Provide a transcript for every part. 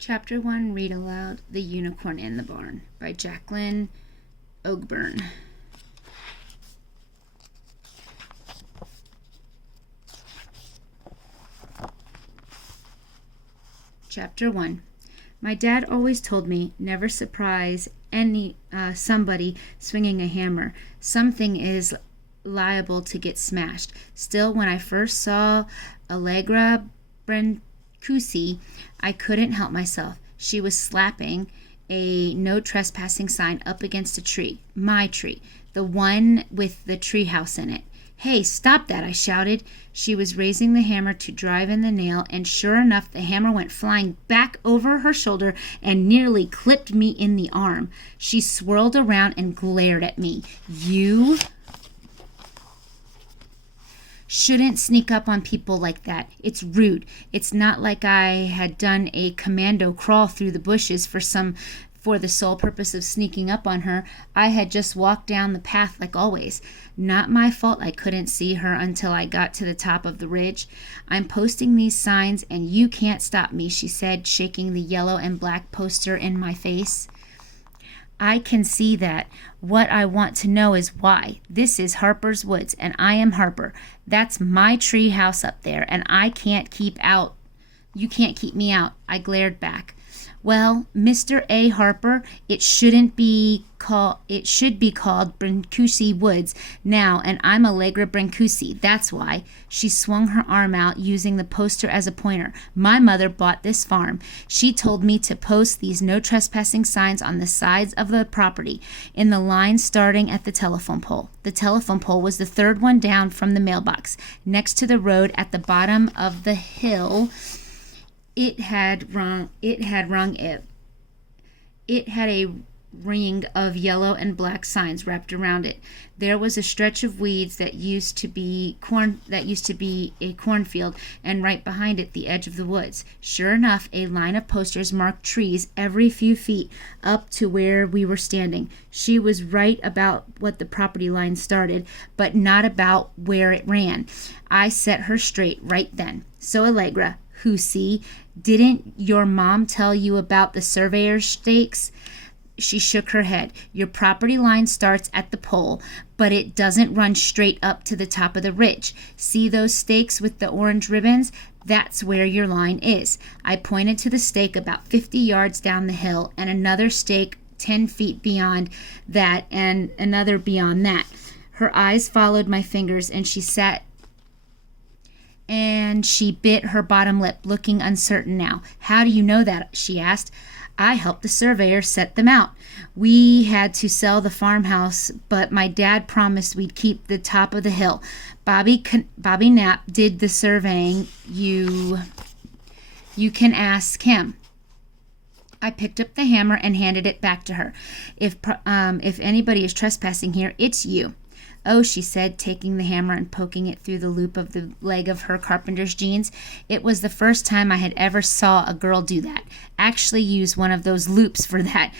Chapter 1, Read Aloud, The Unicorn in the Barn by Jacqueline Ogburn. Chapter 1. My dad always told me never surprise somebody swinging a hammer. Something is liable to get smashed. Still, when I first saw Allegra Brancusi, I couldn't help myself. She was slapping a no trespassing sign up against a tree. My tree. The one with the treehouse in it. "Hey, stop that," I shouted. She was raising the hammer to drive in the nail, and sure enough, the hammer went flying back over her shoulder and nearly clipped me in the arm. She swirled around and glared at me. "You shouldn't sneak up on people like that. It's rude." It's not like I had done a commando crawl through the bushes for the sole purpose of sneaking up on her. I had just walked down the path like always. Not my fault I couldn't see her until I got to the top of the ridge. "I'm posting these signs and you can't stop me," she said, shaking the yellow and black poster in my face. "I can see that. What I want to know is why. This is Harper's Woods, and I am Harper. That's my tree house up there, and you can't keep me out," I glared back. "Well, Mr. A. Harper, it should be called Brancusi Woods now, and I'm Allegra Brancusi. That's why." She swung her arm out, using the poster as a pointer. "My mother bought this farm. She told me to post these no trespassing signs on the sides of the property, in the line starting at the telephone pole. The telephone pole was the third one down from the mailbox, next to the road at the bottom of the hill. It had a ring of yellow and black signs wrapped around it. There was a stretch of weeds that used to be a cornfield, and right behind it the edge of the woods. Sure enough, a line of posters marked trees every few feet up to where we were standing. She was right about what the property line started, but not about where it ran. I set her straight right then. "So, Allegra, Hussey, didn't your mom tell you about the surveyor's stakes?" She shook her head. "Your property line starts at the pole, but it doesn't run straight up to the top of the ridge. See those stakes with the orange ribbons? That's where your line is." I pointed to the stake about 50 yards down the hill, and another stake 10 feet beyond that, and another beyond that. Her eyes followed my fingers, and she bit her bottom lip, looking uncertain now. "How do you know that?" she asked. "I helped the surveyor set them out. We had to sell the farmhouse, but my dad promised we'd keep the top of the hill. Bobby Knapp did the surveying. You can ask him." I picked up the hammer and handed it back to her. If anybody is trespassing here, it's you." "Oh," she said, taking the hammer and poking it through the loop of the leg of her carpenter's jeans. It was the first time I had ever saw a girl do that. Actually use one of those loops for that.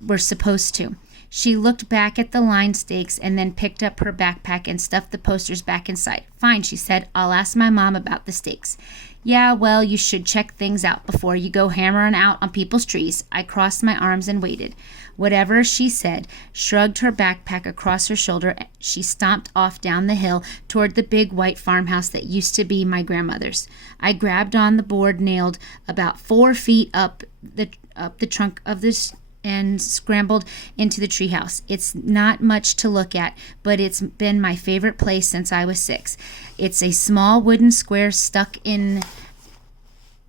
We're supposed to. She looked back at the line stakes and then picked up her backpack and stuffed the posters back inside. "Fine," she said. "I'll ask my mom about the stakes." "Yeah, well, you should check things out before you go hammering out on people's trees." I crossed my arms and waited. Whatever she said, shrugged her backpack across her shoulder, she stomped off down the hill toward the big white farmhouse that used to be my grandmother's. I grabbed on the board nailed about 4 feet up the trunk of this and scrambled into the treehouse. It's not much to look at, but it's been my favorite place since I was 6. It's a small wooden square stuck in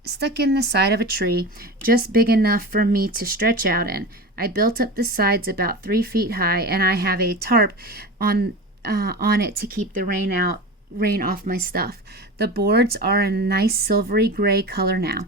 the side of a tree, just big enough for me to stretch out in. I built up the sides about 3 feet high, and I have a tarp on it to keep the rain off my stuff. The boards are a nice silvery gray color now.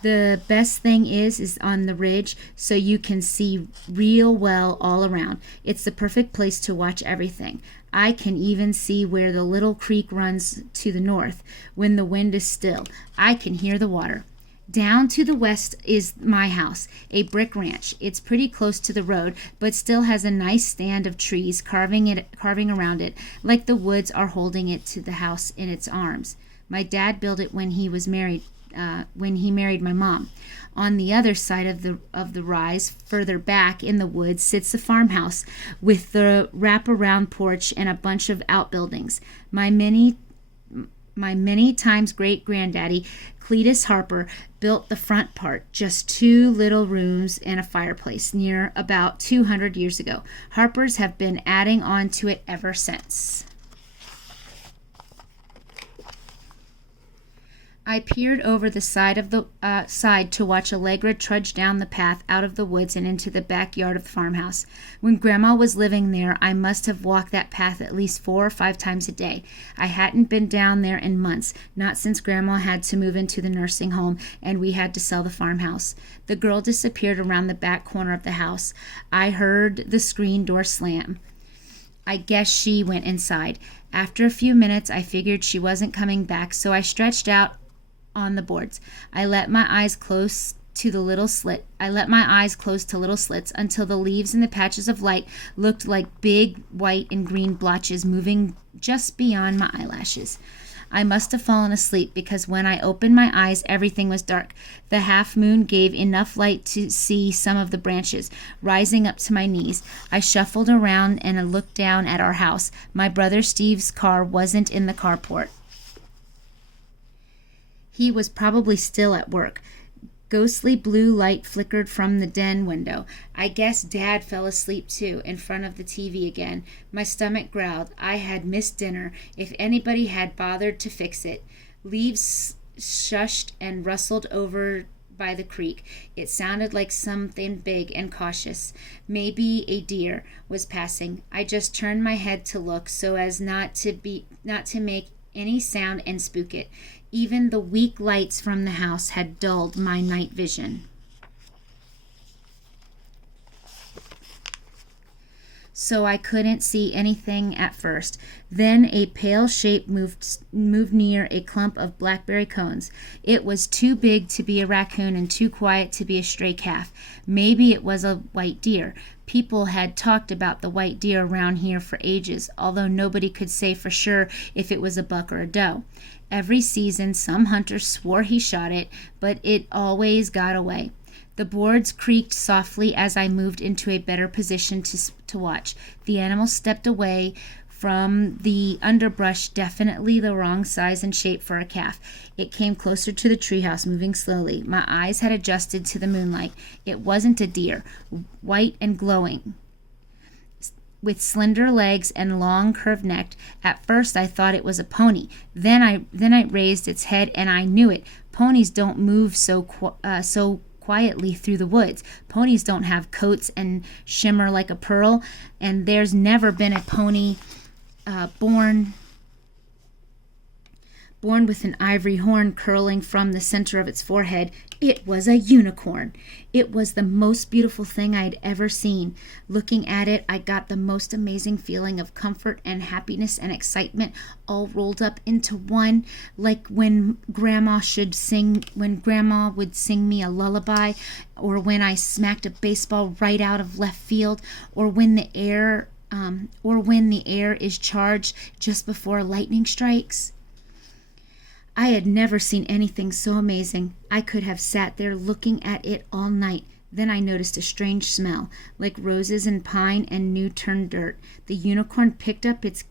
The best thing is on the ridge, so you can see real well all around. It's the perfect place to watch everything. I can even see where the little creek runs to the north. When the wind is still, I can hear the water. Down to the west is my house, a brick ranch. It's pretty close to the road, but still has a nice stand of trees carving around it, like the woods are holding it to the house in its arms. My dad built it when he was married when he married my mom. On the other side of the rise, further back in the woods, sits the farmhouse with the wraparound porch and a bunch of outbuildings. My many times great granddaddy, Cletus Harper, built the front part, just 2 little rooms and a fireplace, near about 200 years ago. Harpers have been adding on to it ever since. I peered over the side to watch Allegra trudge down the path out of the woods and into the backyard of the farmhouse. When Grandma was living there, I must have walked that path at least 4 or 5 times a day. I hadn't been down there in months, not since Grandma had to move into the nursing home and we had to sell the farmhouse. The girl disappeared around the back corner of the house. I heard the screen door slam. I guess she went inside. After a few minutes, I figured she wasn't coming back, so I stretched out on the boards. I let my eyes close to little slits until the leaves and the patches of light looked like big white and green blotches moving just beyond my eyelashes. I must have fallen asleep because when I opened my eyes, everything was dark. The half moon gave enough light to see some of the branches rising up to my knees. I shuffled around and looked down at our house. My brother Steve's car wasn't in the carport. He was probably still at work. Ghostly blue light flickered from the den window. I guess Dad fell asleep too, in front of the TV again. My stomach growled. I had missed dinner, if anybody had bothered to fix it. Leaves shushed and rustled over by the creek. It sounded like something big and cautious. Maybe a deer was passing. I just turned my head to look so as not to make any sound and spook it. Even the weak lights from the house had dulled my night vision. So I couldn't see anything at first. Then a pale shape moved near a clump of blackberry cones. It was too big to be a raccoon and too quiet to be a stray calf. Maybe it was a white deer. People had talked about the white deer around here for ages, although nobody could say for sure if it was a buck or a doe. Every season, some hunter swore he shot it, but it always got away. The boards creaked softly as I moved into a better position to watch. The animal stepped away from the underbrush, definitely the wrong size and shape for a calf. It came closer to the treehouse, moving slowly. My eyes had adjusted to the moonlight. It wasn't a deer, white and glowing, with slender legs and long curved neck. At first I thought it was a pony. Then I raised its head and I knew it. Ponies don't move so quietly through the woods. Ponies don't have coats and shimmer like a pearl, and there's never been a pony born with an ivory horn curling from the center of its forehead. It was a unicorn. It was the most beautiful thing I'd ever seen. Looking at it, I got the most amazing feeling of comfort and happiness and excitement all rolled up into one, like when Grandma would sing me a lullaby, or when I smacked a baseball right out of left field, or when the air is charged just before lightning strikes. I had never seen anything so amazing. I could have sat there looking at it all night. Then I noticed a strange smell, like roses and pine and new-turned dirt. The unicorn picked its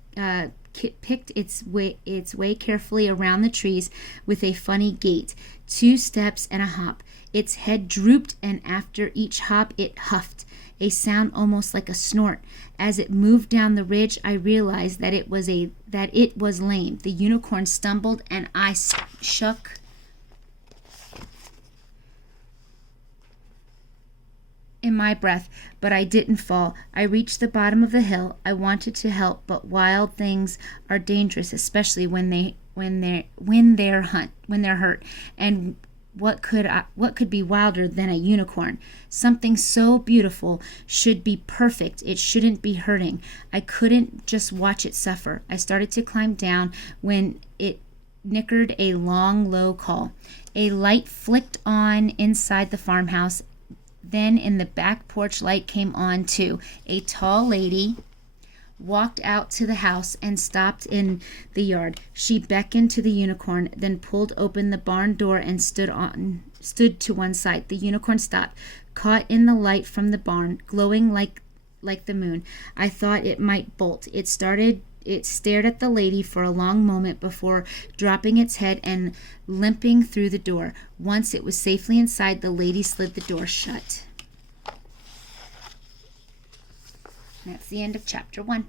way carefully around the trees with a funny gait, 2 steps and a hop. Its head drooped, and after each hop it huffed, a sound almost like a snort. As it moved down the ridge, I realized that it was lame. The unicorn stumbled, and I shook in my breath, but I didn't fall. I reached the bottom of the hill. I wanted to help, but wild things are dangerous, especially when they're hurt. And what could be wilder than a unicorn? Something so beautiful should be perfect. It shouldn't be hurting. I couldn't just watch it suffer. I started to climb down when it nickered a long, low call. A light flicked on inside the farmhouse. Then in the back porch light came on too. A tall lady walked out to the house, and stopped in the yard. She beckoned to the unicorn, then pulled open the barn door and stood to one side. The unicorn stopped, caught in the light from the barn, glowing like the moon. I thought it might bolt. It stared at the lady for a long moment before dropping its head and limping through the door. Once it was safely inside, the lady slid the door shut. That's the end of chapter 1.